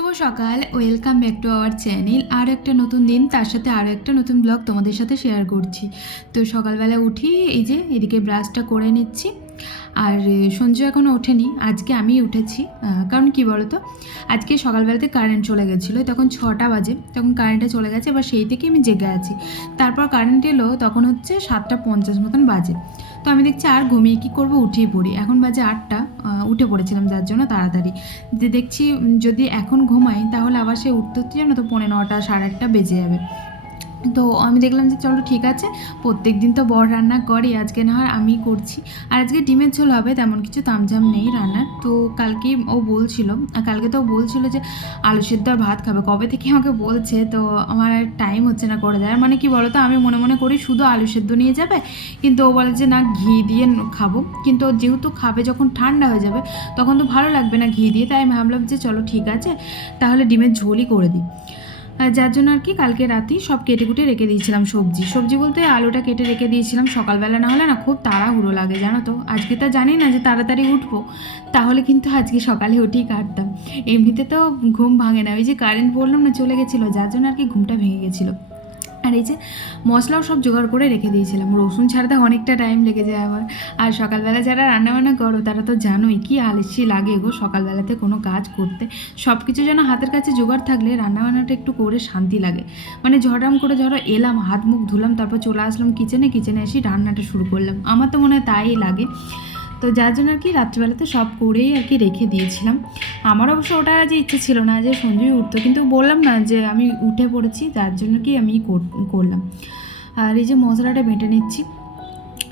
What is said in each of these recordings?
শুভ সকাল, welcome back to our channel. আর একটা নতুন দিন, তার সাথে আরও একটা নতুন ব্লগ তোমাদের সাথে শেয়ার করছি। তো সকালবেলা উঠি, এই যে এদিকে ব্রাশটা করে নিচ্ছি। আর সঞ্জু এখনও ওঠেনি, আজকে আমি উঠেছি। কারণ কি বলতো, আজকে সকালবেলাতে কারেন্ট চলে গেছিলো, তখন 6টা বাজে, তখন কারেন্টটা চলে গেছে। এবার সেই থেকে আমি জেগে আছি। তারপর কারেন্ট এলো, তখন হচ্ছে 7:50 মতন বাজে। তো আমি দেখছি আর ঘুমিয়ে কী করবো, উঠেই পড়ি। এখন বাজে 8টা, উঠে পড়েছিলাম যার জন্য তাড়াতাড়ি। যে দেখছি যদি এখন ঘুমাই তাহলে আবার সে উঠতে উঠতে জানো তো 9:30 8:30 বেজে যাবে। তো আমি দেখলাম যে চলো ঠিক আছে, প্রত্যেক দিন তো বর রান্না করে, আজকে না হয় আমি করছি। আর আজকে ডিমের ঝোল হবে, তেমন কিছু তামঝাম নেই রান্নার। তো কালকেই ও বলছিল, কালকে তো ও বলছিল যে আলু সেদ্ধ আর ভাত খাবে, কবে থেকে আমাকে বলছে। তো আমার টাইম হচ্ছে না করে দেওয়ার। মানে কি বলো তো, আমি মনে মনে করি শুধু আলু সেদ্ধ নিয়ে যাবে, কিন্তু ও বলে যে না, ঘি দিয়ে খাবো। কিন্তু যেহেতু খাবে যখন ঠান্ডা হয়ে যাবে, তখন তো ভালো লাগবে না ঘি দিয়ে। তাই আমি ভাবলাম যে চলো ঠিক আছে, তাহলে ডিমের ঝোলই করে দিই। যার জন্য আর কি কালকে রাতেই সব কেটে কুটে রেখে দিয়েছিলাম। সবজি বলতে আলুটা কেটে রেখে দিয়েছিলাম। সকালবেলা না হলে না খুব তাড়াহুড়ো লাগে জানো তো। আজকে তো জানি না যে তাড়াতাড়ি উঠবো, তাহলে কিন্তু আজকে সকালে উঠেই কাটতাম। এমনিতে তো ঘুম ভাঙে না, ওই যে কারেন্ট বললাম না চলে গেছিলো, যার জন্য আর কি ঘুমটা ভেঙে গেছিলো। আর এই যে মশলাও সব জোগাড় করে রেখে দিয়েছিলাম। রসুন ছাড়তে অনেকটা টাইম লেগে যায় আমার। আর সকালবেলা যারা রান্নাবান্না করো তারা তো জানোই কি আলসি লাগে গো সকালবেলাতে কোনো কাজ করতে। সব কিছু যেন হাতের কাছে জোগাড় থাকলে রান্নাবান্নাটা একটু করে শান্তি লাগে। মানে ঝড়াম করে ধরো এলাম, হাত মুখ ধুলাম, তারপর চলে আসলাম কিচেনে এসে রান্নাটা শুরু করলাম। আমার তো মনে হয় তাই লাগে। তো যার জন্য আর কি রাত্রিবেলাতে সব করেই আর কি রেখে দিয়েছিলাম। আমার অবশ্য ওটার আজ ইচ্ছে ছিল না যে সঞ্জয় উঠতো, কিন্তু বললাম না যে আমি উঠে পড়েছি, যার জন্য কি আমি করলাম। আর এই যে মশলাটা বেটে নিচ্ছি।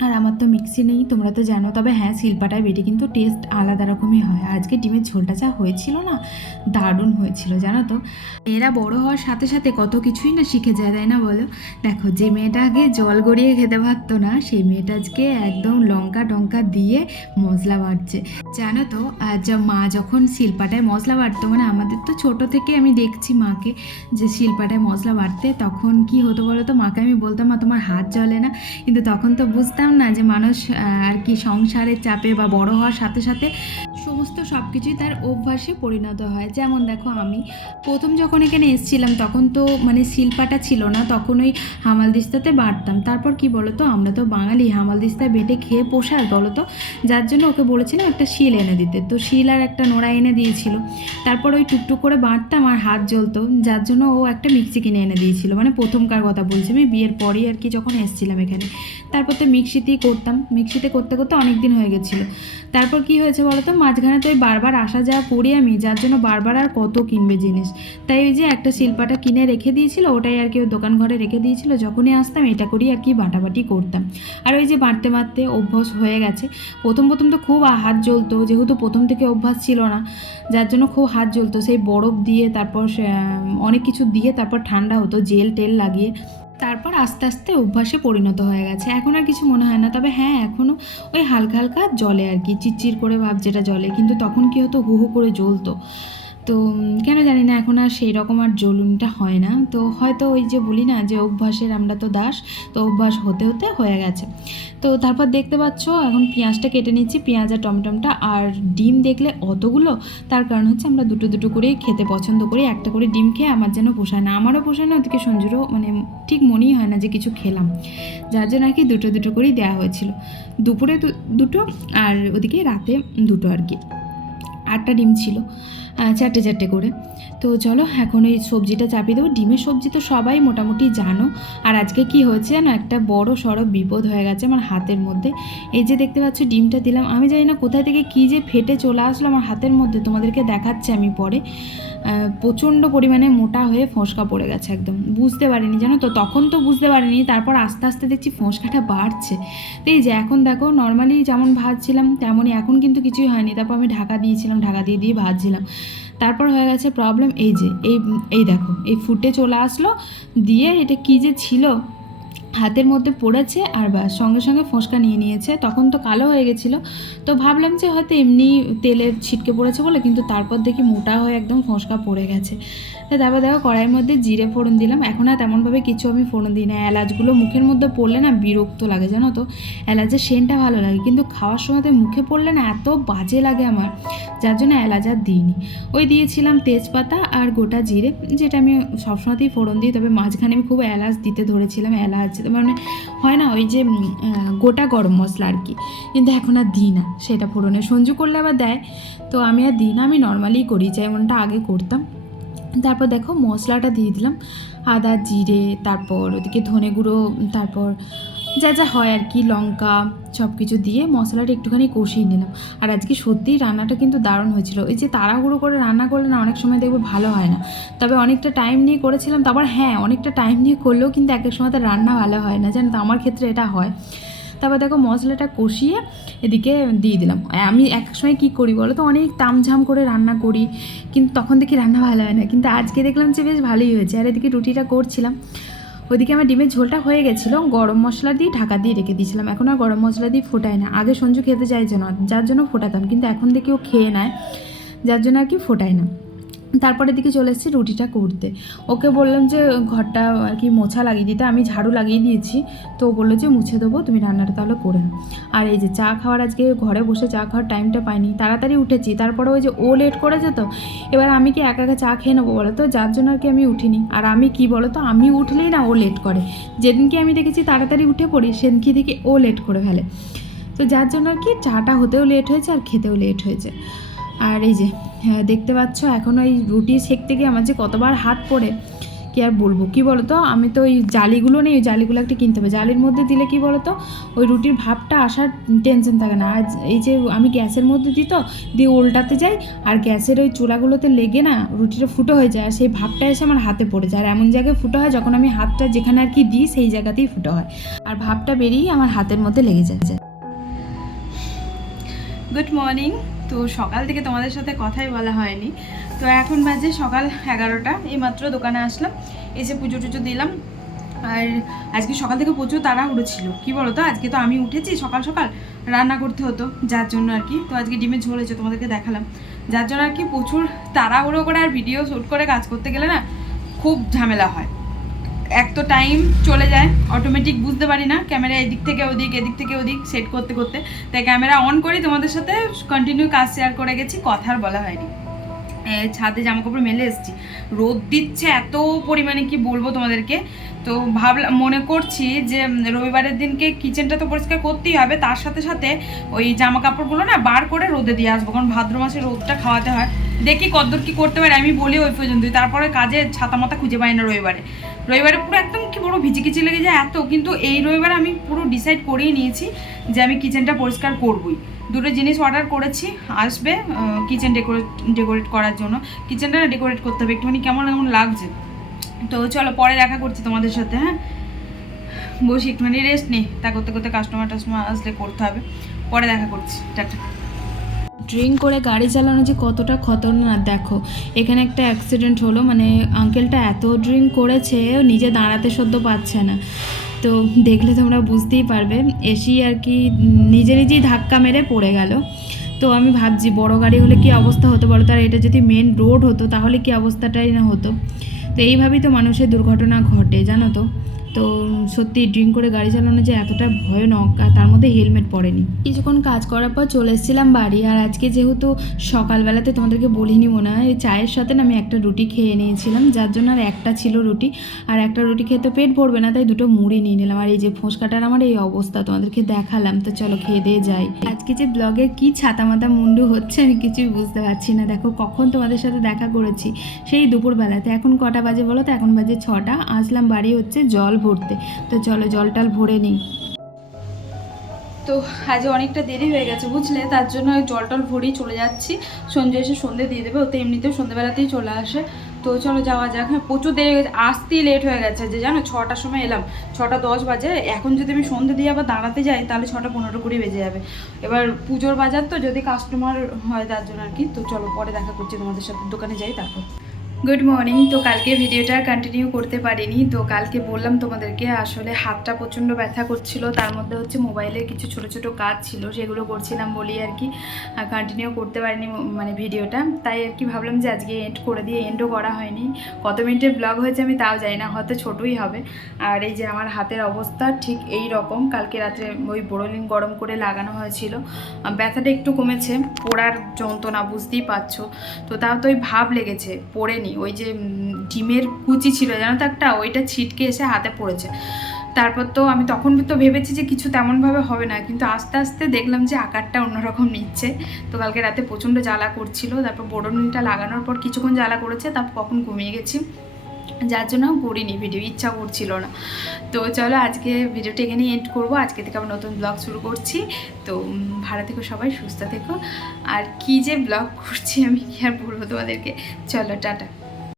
আর আমার তো মিক্সি নেই, তোমরা তো জানো। তবে হ্যাঁ, শিলপাটায় বেটে কিন্তু টেস্ট আলাদা রকমই হয়। আজকে ডিমের ঝোলটা যা হয়েছিল না, দারুণ হয়েছিল জানো তো। মেয়েরা বড় হওয়ার সাথে সাথে কত কিছুই না শিখে যায়, তাই না বলো? দেখো, যে মেয়েটা আগে জল গড়িয়ে খেতে পারতো না, সেই মেয়েটা আজকে একদম লঙ্কা টঙ্কা দিয়ে মশলা বাটছে জানো তো। মা যখন শিলপাটায় মশলা বাটতো, মানে আমাদের তো ছোট থেকে আমি দেখছি মাকে যে শিলপাটায় মশলা বাটতে, তখন কি হতো বলো তো, মাকে আমি বলতাম মা তোমার হাত জ্বলে না? কিন্তু তখন তো বুঝতাম না যে মানুষ আর কি সংসারের চাপে বা বড় হওয়ার সাথে সাথে সমস্ত সব কিছুই তার অভ্যাসে পরিণত হয়। যেমন দেখো, আমি প্রথম যখন এখানে এসেছিলাম তখন তো মানে শিলপাটা ছিল না, তখন ওই হামালদিস্তাতে বাটতাম। তারপর কি বলতো, আমরা তো বাঙালি, হামালদিস্তায় বেটে খেয়ে পোষায় বলো তো। যার জন্য ওকে বলেছিলাম একটা শিল এনে দিতে, তো শিল আর একটা নোড়া এনে দিয়েছিল। তারপর ওই টুকটুক করে বাটতাম আর হাত জ্বলতো, যার জন্য ও একটা মিক্সি কিনে এনে দিয়েছিল। মানে প্রথমকার কথা বলছি, আমি বিয়ের পরেই আর কি যখন এসেছিলাম এখানে। তারপর তো মিক্সিতেই করতাম, মিক্সিতে করতে করতে অনেক দিন হয়ে গেছিলো। তারপর কি হয়েছে বলো তো, মাঝখানে তো ওই বারবার আসা যাওয়া করি আমি, যার জন্য বারবার আর কত কিনবে জিনিস। তাই ওই যে একটা শিলপাটা কিনে রেখে দিয়েছিল, ওটাই আর কি ওই দোকান ঘরে রেখে দিয়েছিল। যখনই আসতাম এটা করি আর কি বাটাবাটি করতাম। আর ওই যে বাটতে বাটতে অভ্যাস হয়ে গেছে। প্রথম তো খুব হাত জ্বলতো, যেহেতু প্রথম থেকে অভ্যাস ছিল না, যার জন্য খুব হাত জ্বলতো। সেই বরফ দিয়ে, তারপর অনেক কিছু দিয়ে তারপর ঠান্ডা হতো জেল টেল লাগিয়ে। তারপর আস্তে আস্তে অভ্যাসে পরিণত হয়ে গেছে, এখন আর কিছু মনে হয় না। তবে হ্যাঁ, এখনও ওই হালকা হালকা জলে আর কি, চিরচির করে ভাব যেটা জলে। কিন্তু তখন কি হতো, হু হু করে জ্বলতো। তো কেন জানি না এখন আর সেই রকম আর জ্বলুনটা হয় না। তো হয়তো ওই যে বলি না যে অভ্যাসের আমরা তো দাস, তো অভ্যাস হতে হতে হয়ে গেছে। তো তারপর দেখতে পাচ্ছ এখন পেঁয়াজটা কেটে নিচ্ছি, পেঁয়াজ আর টমটমটা। আর ডিম দেখলে অতগুলো, তার কারণ হচ্ছে আমরা দুটো দুটো করেই খেতে পছন্দ করি। একটা করে ডিম খেয়ে আমার যেন পোষায় না, আমারও পোষায় না, ওদিকে সঞ্জুরও মানে ঠিক মনেই হয় না যে কিছু খেলাম। যার জন্য আর কি দুটো দুটো করেই দেওয়া হয়েছিল। দুপুরে দুটো, আর ওদিকে রাতে দুটো আর কি। 8টা ডিম ছিল, চারটে চারটে করে। তো চলো এখন ওই সবজিটা চাপিয়ে দেবো। ডিমের সবজি তো সবাই মোটামুটি জানো। আর আজকে কি হয়েছে জানো, একটা বড় সড়ো বিপদ হয়ে গেছে আমার হাতের মধ্যে। এই যে দেখতে পাচ্ছ ডিমটা দিলাম, আমি জানি না কোথায় থেকে কী যে ফেটে চলে আসলো আমার হাতের মধ্যে, তোমাদেরকে দেখাচ্ছি আমি পরে। প্রচণ্ড পরিমাণে মোটা হয়ে ফোঁসকা পড়ে গেছে, একদম বুঝতে পারিনি জানো তো। তখন তো বুঝতে পারিনি, তারপর আস্তে আস্তে দেখছি ফোঁসকাটা বাড়ছে। তো এই যে এখন দেখো, নর্মালি যেমন ভাজছিলাম তেমনই, এখন কিন্তু কিছুই হয়নি। তারপর আমি ঢাকা দিয়েছিলাম, ঢাকা দিয়ে দিয়ে ভাজছিলাম। তারপর হয়ে গেছে প্রবলেম, এই যে এই দেখো এই ফুটে চলে আসলো। দিয়ে এটা কী যে ছিল, হাতের মধ্যে পড়েছে আর বাস সঙ্গে সঙ্গে ফোঁসকা নিয়ে নিয়েছে। তখন তো কালো হয়ে গেছিলো, তো ভাবলাম যে হয়তো এমনি তেলের ছিটকে পড়েছে বলে, কিন্তু তারপর দেখি মোটা হয়ে একদম ফোঁসকা পড়ে গেছে। তারপর দেখো কড়াইয়ের মধ্যে জিরে ফোড়ন দিলাম। এখন আর তেমনভাবে কিছু আমি ফোড়ন দিই না, এলাচগুলো মুখের মধ্যে পড়লে না বিরক্ত লাগে জানো তো। এলাচের সেন্টটা ভালো লাগে, কিন্তু খাওয়ার সময় তো মুখে পড়লে না এত বাজে লাগে আমার, যার জন্য এলাচ আর দিইনি। ওই দিয়েছিলাম তেজপাতা আর গোটা জিরে, যেটা আমি সবসময়তেই ফোড়ন দিই, তবে মাঝখানে আমি খুব এলাচ দিতে ধরেছিলাম। এলাচ মানে হয় না ওই যে গোটা গরম মশলা আর কি, কিন্তু এখন আর দিই না সেটা ফোড়নে। সঞ্জু করলে আবার দেয়, তো আমি আর দিই না, আমি নর্মালি করি যেমনটা আগে করতাম। তারপর দেখো মশলাটা দিয়ে দিলাম, আদা জিরে, তারপর ওদিকে ধনে গুঁড়ো, তারপর যা যা হয় আর কি, লঙ্কা, সব কিছু দিয়ে মশলাটা একটুখানি কষিয়ে নিলাম। আর আজকে সত্যিই রান্নাটা কিন্তু দারুণ হয়েছিল। ওই যে তাড়াহুড়ো করে রান্না করলে না অনেক সময় দেখবে ভালো হয় না, তবে অনেকটা টাইম নিয়ে করেছিলাম। তারপর হ্যাঁ, অনেকটা টাইম নিয়ে করলেও কিন্তু এক এক সময় তো রান্না ভালো হয় না, জানো তো, আমার ক্ষেত্রে এটা হয়। তারপর দেখো মশলাটা কষিয়ে এদিকে দিয়ে দিলাম। আমি এক সময় কী করি বলো তো, অনেক তামঝাম করে রান্না করি, কিন্তু তখন দেখি রান্না ভালো হয় না। কিন্তু আজকে দেখলাম যে বেশ ভালোই হয়েছে। আর এদিকে রুটিটা করছিলাম, ওইদিকে আমার ডিমের ঝোলটা হয়ে গেছিলো, গরম মশলা দিয়ে ঢাকা দিয়ে রেখে দিয়েছিলাম। এখন আর গরম মশলা দিয়ে ফোটাই না। আগে সঞ্জু খেতে চাইছে না, যার জন্য ফোটাতাম, কিন্তু এখন দেখি ও খেয়ে নেয়, যার জন্য আর কি ফোটাই না। তারপরে দিকে চলে এসেছি রুটিটা করতে। ওকে বললাম যে ঘরটা আর কি মোছা লাগিয়ে দিতে, আমি ঝাড়ু লাগিয়ে দিয়েছি, তো ও বললো যে মুছে দেবো, তুমি রান্নাটা তাহলে করে নাও। আর এই যে চা খাওয়ার, আজকে ঘরে বসে চা খাওয়ার টাইমটা পাইনি, তাড়াতাড়ি উঠেছি। তারপরে ওই যে ও লেট করেছে, তো এবার আমি কি একা একা চা খেয়ে নেবো বলো তো, যার জন্য আর কি আমি উঠিনি। আর আমি কি বলো তো, আমি উঠলেই না ও লেট করে। যেদিনকে আমি দেখেছি তাড়াতাড়ি উঠে পড়ি, সেদিনকে দেখি ও লেট করে ফেলে। তো যার জন্য আর কি চাটা হতেও লেট হয়েছে আর খেতেও লেট হয়েছে। আর এই যে হ্যাঁ, দেখতে পাচ্ছ এখন ওই রুটি সেঁকতে গিয়ে আমার যে কতবার হাত পড়ে, কি আর বলবো। কি বলো তো, আমি তো ওই জালিগুলো নেই, ওই জালিগুলো একটা কিনতে হবে। জালির মধ্যে দিলে কি বলো তো, ওই রুটির ভাবটা আসার টেনশন থাকে না। আর এই যে আমি গ্যাসের মধ্যে দিই, তো দিয়ে উল্টাতে যাই, আর গ্যাসের ওই চুলাগুলোতে লেগে না রুটিটা ফুটো হয়ে যায়, আর সেই ভাবটা এসে আমার হাতে পড়ে যায়। আর এমন জায়গায় ফুটো হয়, যখন আমি হাতটা যেখানে আর কি দিই সেই জায়গাতেই ফুটো হয়, আর ভাবটা বেরিয়ে আমার হাতের মধ্যে লেগে যায়। Good morning. তো সকাল থেকে তোমাদের সাথে কথাই বলা হয়নি। তো এখন বাজে সকাল 11টা, এইমাত্র দোকানে আসলাম, এসে পুজো টুজো দিলাম। আর আজকে সকাল থেকে প্রচুর তাড়াহুড়ো ছিল। কি বলো তো, আজকে তো আমি উঠেছি সকাল সকাল, রান্না করতে হতো, যার জন্য আর কি। তো আজকে ডিমের ঝোল হয়েছে, তোমাদেরকে দেখালাম, যার জন্য আর কি প্রচুর তাড়াহুড়ো করে আর ভিডিও শ্যুট করে কাজ করতে গেলে না খুব ঝামেলা হয়। এক তো টাইম চলে যায় অটোমেটিক, বুঝতে পারি না, ক্যামেরা এদিক থেকে ওদিক এদিক থেকে ওদিক সেট করতে করতে। তাই ক্যামেরা অন করি, তোমাদের সাথে কন্টিনিউ কাজ শেয়ার করে গেছি, কথা আর বলা হয়নি। ছাদে জামাকাপড় মেলে এসেছি, রোদ দিচ্ছে এত পরিমাণে, কি বলবো তোমাদেরকে। তো ভাবলাম, মনে করছি যে রবিবারের দিনকে কিচেনটা তো পরিষ্কার করতেই হবে, তার সাথে সাথে ওই জামা কাপড়গুলো না বার করে রোদে দিয়ে আসবো, কারণ ভাদ্র মাসে রোদটা খাওয়াতে হয়। দেখি কতদূর কি করতে পারি, আমি বলি ওই পর্যন্তই। তারপরে কাজে ছাতা মাথা খুঁজে পাই না রবিবারে পুরো একদম কি বড় ভিজিকিচি লেগে যায় এত। কিন্তু এই রবিবারে আমি পুরো ডিসাইড করেই নিয়েছি যে আমি কিচেনটা পরিষ্কার করবই। দুটো জিনিস অর্ডার করেছি, আসবে কিচেন ডেকোরেট করার জন্য। কিচেনটা না ডেকোরেট করতে হবে, একটুখানি কেমন কেমন লাগছে। তো চলো পরে দেখা করছি তোমাদের সাথে। হ্যাঁ, বসি একটুখানি রেস্ট নেই, তা করতে করতে কাস্টমার আসলে করতে হবে। পরে দেখা করছি, টাটা। ড্রিঙ্ক করে গাড়ি চালানো যে কতটা খতরনাক দেখো। এখানে একটা অ্যাক্সিডেন্ট হলো, মানে আঙ্কেলটা এত ড্রিঙ্ক করেছে, নিজে দাঁড়াতে সদ্য পাচ্ছে না। তো দেখলে তোমরা বুঝতেই পারবে, এসি আর কি নিজে নিজেই ধাক্কা মেরে পড়ে গেল। তো আমি ভাবছি বড় গাড়ি হলে কি অবস্থা হতো বলো, তার এটা যদি মেন রোড হতো তাহলে কি অবস্থাটাই না হতো। তো এইভাবেই তো মানুষের দুর্ঘটনা ঘটে, জানো তো। তো সত্যি ড্রিঙ্ক করে গাড়ি চালানো যে এতটা ভয়ানক, আর তার মধ্যে হেলমেট পরেনি। কিছুক্ষণ কাজ করার পর চলে এসেছিলাম বাড়ি। আর আজকে যেহেতু সকালবেলাতে তোমাদেরকে বলিনি মনে হয়, চায়ের সাথে না আমি একটা রুটি খেয়ে নিয়েছিলাম, যার জন্য আর একটা ছিল রুটি, আর একটা রুটি খেয়ে তো পেট ভরবে না, তাই দুটো মুড়ি নিয়ে নিলাম। আর এই যে ফোঁসকাটার আমার এই অবস্থা তোমাদেরকে দেখালাম, তো চলো খেয়ে দিয়ে যাই। আজকে যে ব্লগে কি ছাতা মাথা মুন্ডু হচ্ছে আমি কিছুই বুঝতে পারছি না। দেখো কখন তোমাদের সাথে দেখা করেছি, সেই দুপুরবেলাতে। এখন কটা বাজে বলো তো, এখন বাজে 6টা। আসলাম বাড়ি হচ্ছে জল ভরতে, তো চলো জল টল ভরে নিই। তো আজ অনেকটা দেরি হয়ে গেছে বুঝলে, তার জন্য জল টল ভরেই চলে যাচ্ছি। সঞ্জু এসে সন্ধে দিয়ে দেবে, ওতে এমনিতেও সন্ধ্যেবেলাতেই চলে আসে। তো চলো যাওয়া যাক। হ্যাঁ, প্রচুর দেরি হয়ে গেছে, আসতেই লেট হয়ে গেছে। যে জানো 6টার সময় এলাম, 6টা 10 বাজে। এখন যদি আমি সন্ধে দিয়ে আবার দাঁড়াতে যাই তাহলে 6টা 15 বেজে যাবে। এবার পুজোর বাজার তো, যদি কাস্টমার হয় তার জন্য আর কি। তো চলো পরে দেখা করছি তোমাদের সাথে, দোকানে যাই তারপর। Good morning. তো কালকে ভিডিওটা কন্টিনিউ করতে পারিনি। তো কালকে বললাম তোমাদেরকে আসলে হাতটা প্রচণ্ড ব্যথা করছিল, তার মধ্যে হচ্ছে মোবাইলের কিছু ছোট ছোট কাজ ছিল, সেগুলো করছিলাম বলি আর কি কন্টিনিউ করতে পারিনি মানে ভিডিওটা। তাই আর কি ভাবলাম যে আজকে এন্ড করে দিয়ে, এন্ডও করা হয়নি। কত মিনিটের ব্লগ হয়েছে আমি তাও জানি না, হয়তো ছোটোই হবে। আর এই যে আমার হাতের অবস্থা ঠিক এই রকম। কালকে রাত্রে ওই বোরোলিন গরম করে লাগানো হয়েছিল, ব্যথাটা একটু কমেছে, পোড়ার যন্ত্রণা বুঝতেই পারছো। তো তাও তো ওই ভাব লেগেছে, পড়েনি। ওই যে ডিমের কুচি ছিল জানো তো একটা, ওইটা ছিটকে এসে হাতে পড়েছে। তারপর তো আমি তখন তো ভেবেছি যে কিছু তেমনভাবে হবে না, কিন্তু আস্তে আস্তে দেখলাম যে আকারটা অন্যরকম নিচ্ছে। তো কালকে রাতে প্রচণ্ড জ্বালা করছিল, তারপর বোরোলিনটা লাগানোর পর কিছুক্ষণ জ্বালা করেছে, তারপর কখন ঘুমিয়ে গেছি, যার জন্য করিনি ভিডিও, ইচ্ছা করছিল না। তো চলো আজকে ভিডিওটা এখানে এন্ড করবো। আজকে থেকে আবার নতুন ব্লগ শুরু করছি। তো ভালো থেকো সবাই, সুস্থ থেকো। আর কি যে ব্লগ করছি আমি, কি আর বলবো তোমাদেরকে। চলো টাটা।